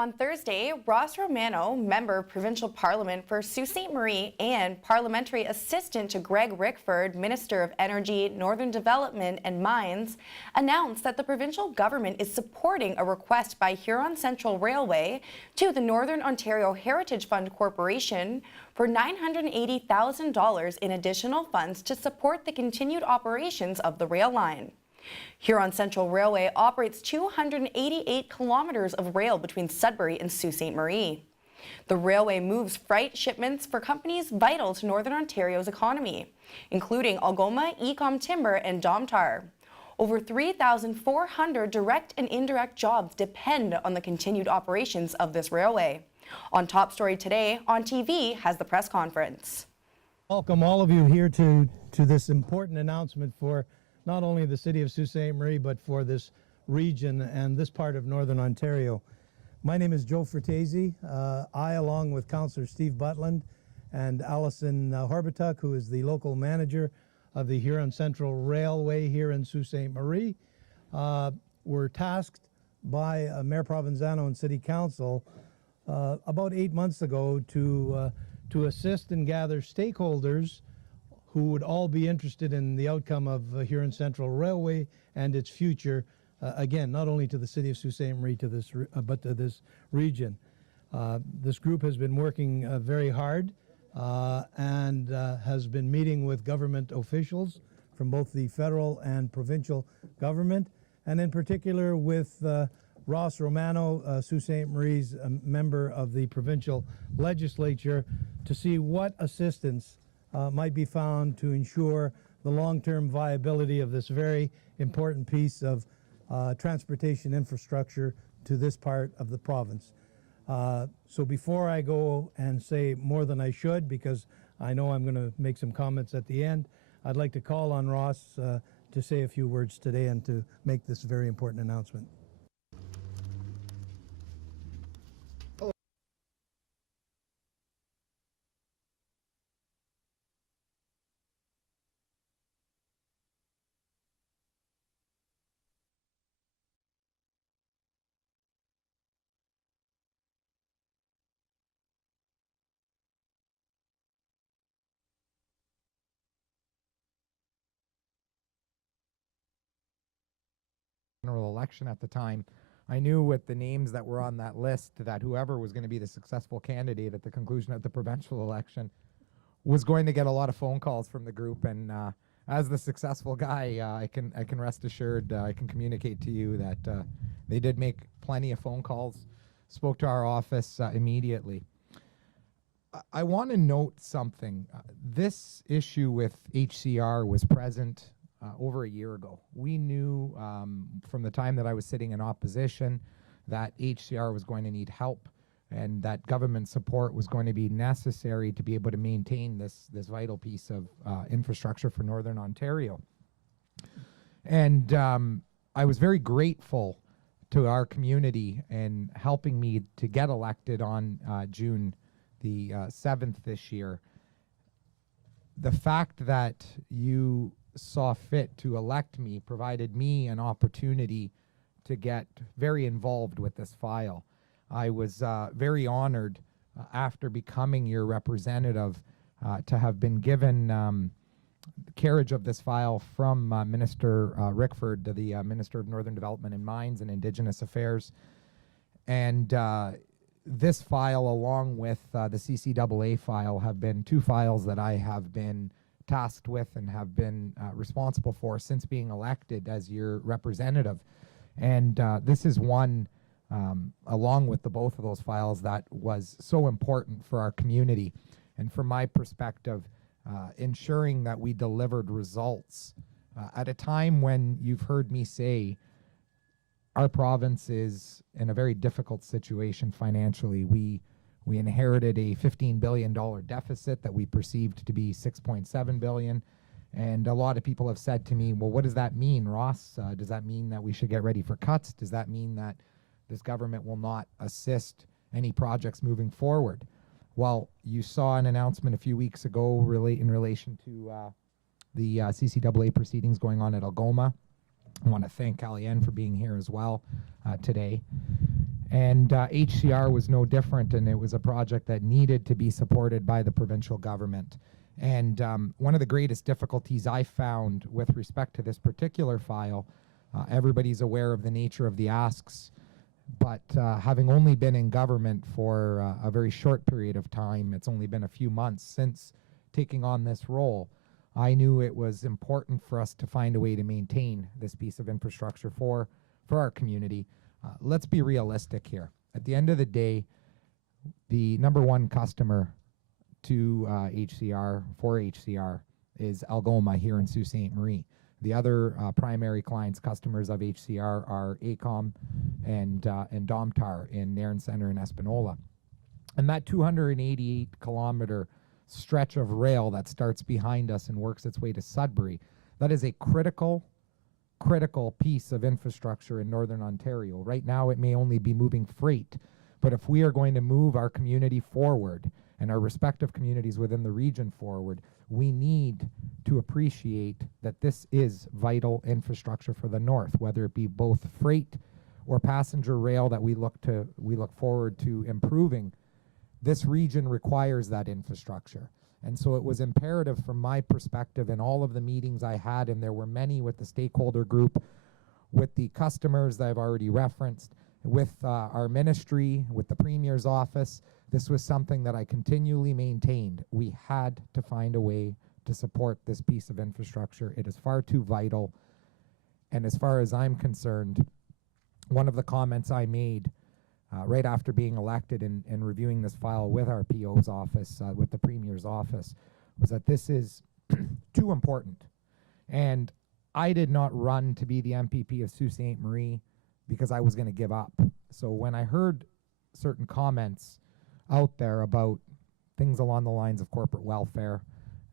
On Thursday, Ross Romano, member of Provincial Parliament for Sault Ste. Marie and Parliamentary Assistant to Greg Rickford, Minister of Energy, Northern Development and Mines, announced that the provincial government is supporting a request by Huron Central Railway to the Northern Ontario Heritage Fund Corporation for $980,000 in additional funds to support the continued operations of the rail line. Huron Central Railway operates 288 kilometers of rail between Sudbury and Sault Ste. Marie. The railway moves freight shipments for companies vital to Northern Ontario's economy, including Algoma, Ecom Timber, and Domtar. Over 3,400 direct and indirect jobs depend on the continued operations of this railway. On Top Story today, ONNtv has the press conference. Welcome all of you here to this important announcement for not only the city of Sault Ste. Marie, but for this region and this part of Northern Ontario. My name is Joe Fertese. I, along with Councillor Steve Butland and Alison Horbatuk, who is the local manager of the Huron Central Railway here in Sault Ste. Marie, were tasked by Mayor Provenzano and City Council about 8 months ago to assist and gather stakeholders who would all be interested in the outcome of Huron Central Railway and its future, again, not only to the city of Sault Ste. Marie, but to this region. This group has been working very hard and has been meeting with government officials from both the federal and provincial government, and in particular with Ross Romano, Sault Ste. Marie's member of the provincial legislature, to see what assistance might be found to ensure the long-term viability of this very important piece of transportation infrastructure to this part of the province. So before I go and say more than I should, because I know I'm going to make some comments at the end, I'd like to call on Ross to say a few words today and to make this very important announcement. General election at the time, I knew with the names that were on that list that whoever was going to be the successful candidate at the conclusion of the provincial election was going to get a lot of phone calls from the group. And as the successful guy, I can rest assured, I can communicate to you that they did make plenty of phone calls, spoke to our office immediately. I want to note something. This issue with HCR was present over a year ago. We knew from the time that I was sitting in opposition that HCR was going to need help and that government support was going to be necessary to be able to maintain this vital piece of infrastructure for Northern Ontario. And I was very grateful to our community in helping me to get elected on June the 7th this year. The fact that you saw fit to elect me provided me an opportunity to get very involved with this file. I was very honored after becoming your representative to have been given carriage of this file from Minister Rickford, the Minister of Northern Development and Mines and Indigenous Affairs. And this file, along with the CCAA file, have been two files that I have been tasked with and have been responsible for since being elected as your representative. And this is one, along with the both of those files, that was so important for our community. And from my perspective, ensuring that we delivered results at a time when you've heard me say our province is in a very difficult situation financially. We inherited a $15 billion deficit that we perceived to be $6.7 billion. And a lot of people have said to me, well, what does that mean, Ross? Does that mean that we should get ready for cuts? Does that mean that this government will not assist any projects moving forward? Well, you saw an announcement a few weeks ago in relation to the CCAA proceedings going on at Algoma. I want to thank Kellyanne for being here as well today. And HCR was no different, and it was a project that needed to be supported by the provincial government. And one of the greatest difficulties I found with respect to this particular file, everybody's aware of the nature of the asks, but having only been in government for a very short period of time, it's only been a few months since taking on this role, I knew it was important for us to find a way to maintain this piece of infrastructure for our community. Let's be realistic here. At the end of the day, the number one customer to HCR, for HCR, is Algoma here in Sault Ste. Marie. The other primary clients, customers of HCR, are AECOM and Domtar in Nairn Centre and Espanola. And that 288-kilometer stretch of rail that starts behind us and works its way to Sudbury, that is a critical piece of infrastructure in Northern Ontario. Right now it may only be moving freight, but if we are going to move our community forward and our respective communities within the region forward, we need to appreciate that this is vital infrastructure for the North, whether it be both freight or passenger rail that we look forward to improving. This region requires that infrastructure. And so it was imperative from my perspective in all of the meetings I had, and there were many with the stakeholder group, with the customers that I've already referenced, with our ministry, with the Premier's office. This was something that I continually maintained. We had to find a way to support this piece of infrastructure. It is far too vital. And as far as I'm concerned, one of the comments I made right after being elected and reviewing this file with our PO's office, with the Premier's office, was that this is too important. And I did not run to be the MPP of Sault Ste. Marie because I was going to give up. So when I heard certain comments out there about things along the lines of corporate welfare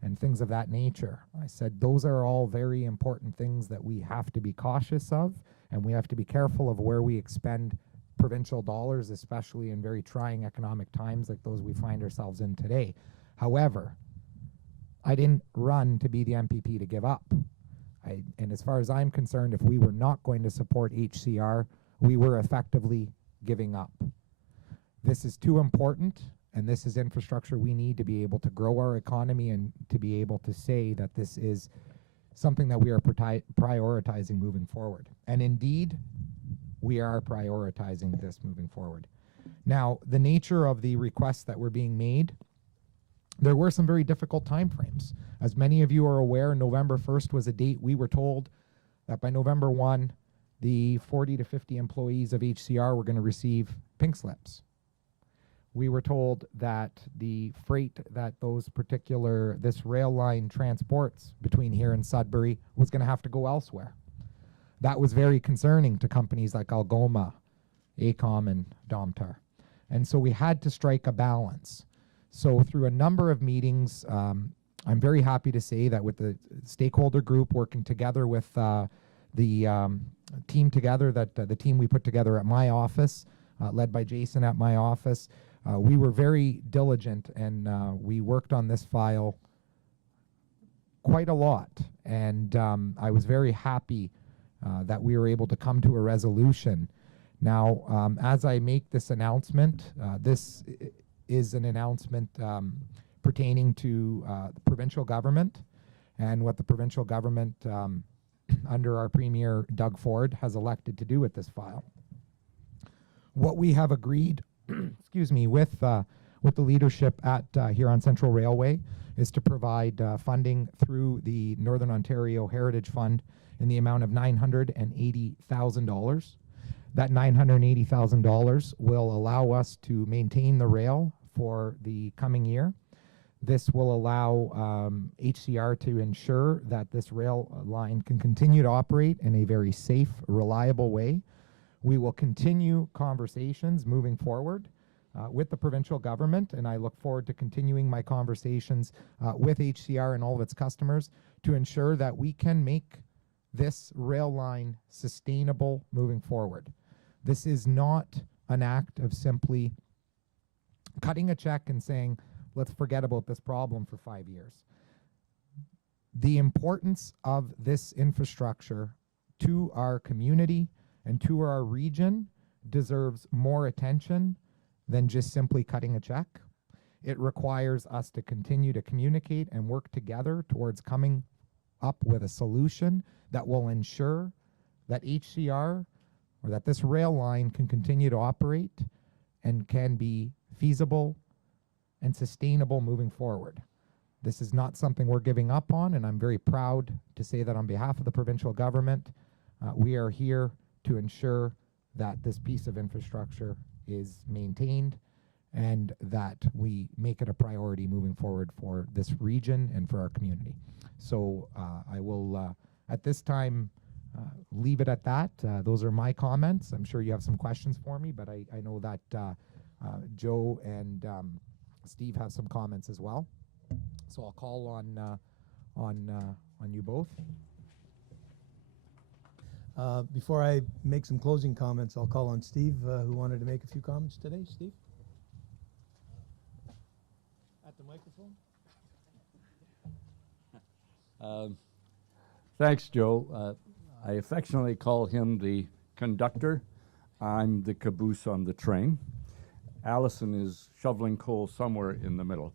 and things of that nature, I said those are all very important things that we have to be cautious of, and we have to be careful of where we expend provincial dollars, especially in very trying economic times like those we find ourselves in today. However, I didn't run to be the MPP to give up. And as far as I'm concerned, if we were not going to support HCR, we were effectively giving up. This is too important, and this is infrastructure we need to be able to grow our economy and to be able to say that this is something that we are prioritizing moving forward. And indeed, we are prioritizing this moving forward. Now, the nature of the requests that were being made, there were some very difficult timeframes. As many of you are aware, November 1st was a date we were told that by November 1, the 40 to 50 employees of HCR were going to receive pink slips. We were told that the freight that this rail line transports between here and Sudbury was going to have to go elsewhere. That was very concerning to companies like Algoma, AECOM, and Domtar. And so we had to strike a balance. So through a number of meetings, I'm very happy to say that with the stakeholder group working together with the team the team we put together at my office, led by Jason at my office, we were very diligent, and we worked on this file quite a lot. And I was very happy that we were able to come to a resolution. Now, as I make this announcement, this is an announcement pertaining to the provincial government and what the provincial government under our Premier Doug Ford has elected to do with this file. What we have agreed excuse me, with the leadership at Huron Central Railway is to provide funding through the Northern Ontario Heritage Fund in the amount of $980,000. That $980,000 will allow us to maintain the rail for the coming year. This will allow HCR to ensure that this rail line can continue to operate in a very safe, reliable way. We will continue conversations moving forward with the provincial government, and I look forward to continuing my conversations with HCR and all of its customers to ensure that we can make this rail line sustainable moving forward. This is not an act of simply cutting a check and saying, let's forget about this problem for 5 years. The importance of this infrastructure to our community and to our region deserves more attention than just simply cutting a check. It requires us to continue to communicate and work together towards coming up with a solution that will ensure that HCR, or that this rail line, can continue to operate and can be feasible and sustainable moving forward. This is not something we're giving up on, and I'm very proud to say that on behalf of the provincial government, we are here to ensure that this piece of infrastructure is maintained and that we make it a priority moving forward for this region and for our community. So I will, at this time, leave it at that. Those are my comments. I'm sure you have some questions for me, but I know that Joe and Steve have some comments as well. So I'll call on you both. Before I make some closing comments, I'll call on Steve, who wanted to make a few comments today. Steve? At the microphone. Thanks, Joe. I affectionately call him the conductor. I'm the caboose on the train. Allison is shoveling coal somewhere in the middle.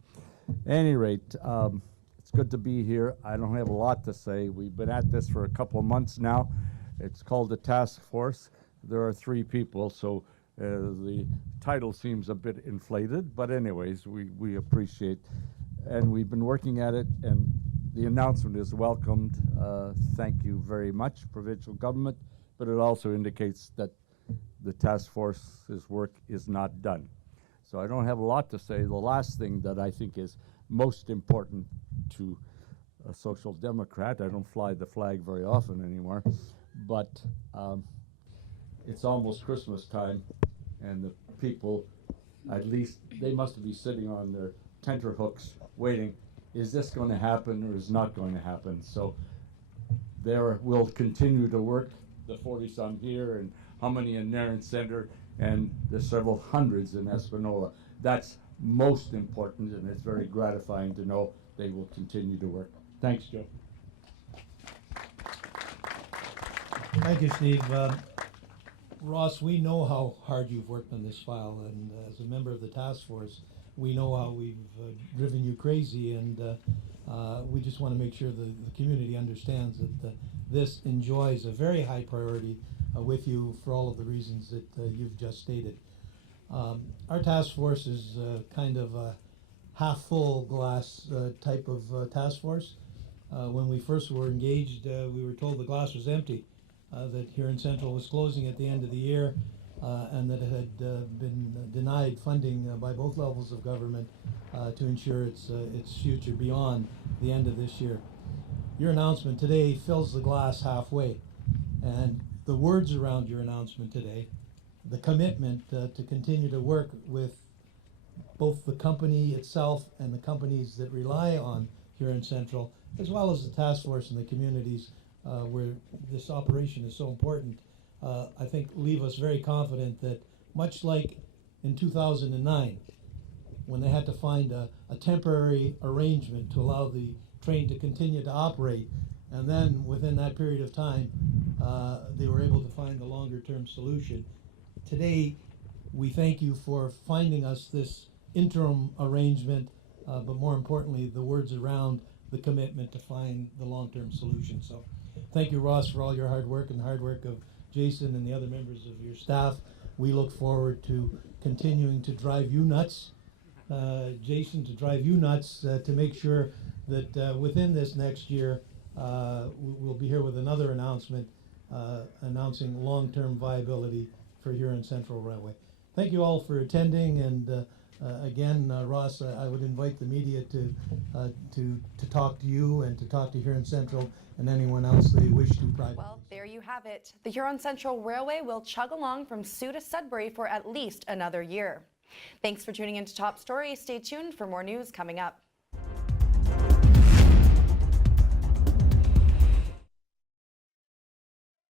At any rate, it's good to be here. I don't have a lot to say. We've been at this for a couple of months now. It's called a task force. There are 3 people, so the title seems a bit inflated, but anyways, we appreciate, and we've been working at it, and the announcement is welcomed. Thank you very much, provincial government, but it also indicates that the task force's work is not done. So I don't have a lot to say. The last thing that I think is most important to a social democrat, I don't fly the flag very often anymore, but it's almost Christmas time, and the people, at least, they must be sitting on their tenterhooks waiting. Is this going to happen or is not going to happen? So there we'll continue to work, the 40-some here and how many in Nairn Centre, and there's several hundreds in Espanola. That's most important, and it's very gratifying to know they will continue to work. Thanks, Joe. Thank you, Steve. Ross, we know how hard you've worked on this file, and as a member of the task force, we know how we've driven you crazy, and we just want to make sure the community understands that this enjoys a very high priority with you for all of the reasons that you've just stated. Our task force is kind of a half-full glass type of task force. When we first were engaged, we were told the glass was empty, that Huron Central was closing at the end of the year, and that it had been denied funding by both levels of government to ensure its future beyond the end of this year. Your announcement today fills the glass halfway, and the words around your announcement today, the commitment to continue to work with both the company itself and the companies that rely on Huron Central, as well as the task force and the communities where this operation is so important, I think leave us very confident that, much like in 2009, when they had to find a temporary arrangement to allow the train to continue to operate, and then within that period of time, they were able to find a longer-term solution. Today, we thank you for finding us this interim arrangement, but more importantly, the words around the commitment to find the long-term solution. So thank you, Ross, for all your hard work and the hard work of Jason and the other members of your staff. We look forward to continuing to drive you nuts, Jason, to drive you nuts to make sure that within this next year, we'll be here with another announcement announcing long-term viability for Huron Central Railway. Thank you all for attending, and again, Ross, I would invite the media to talk to you and to talk to Huron Central and anyone else they wish to privately. Well, there you have it. The Huron Central Railway will chug along from Sioux to Sudbury for at least another year. Thanks for tuning in to Top Story. Stay tuned for more news coming up.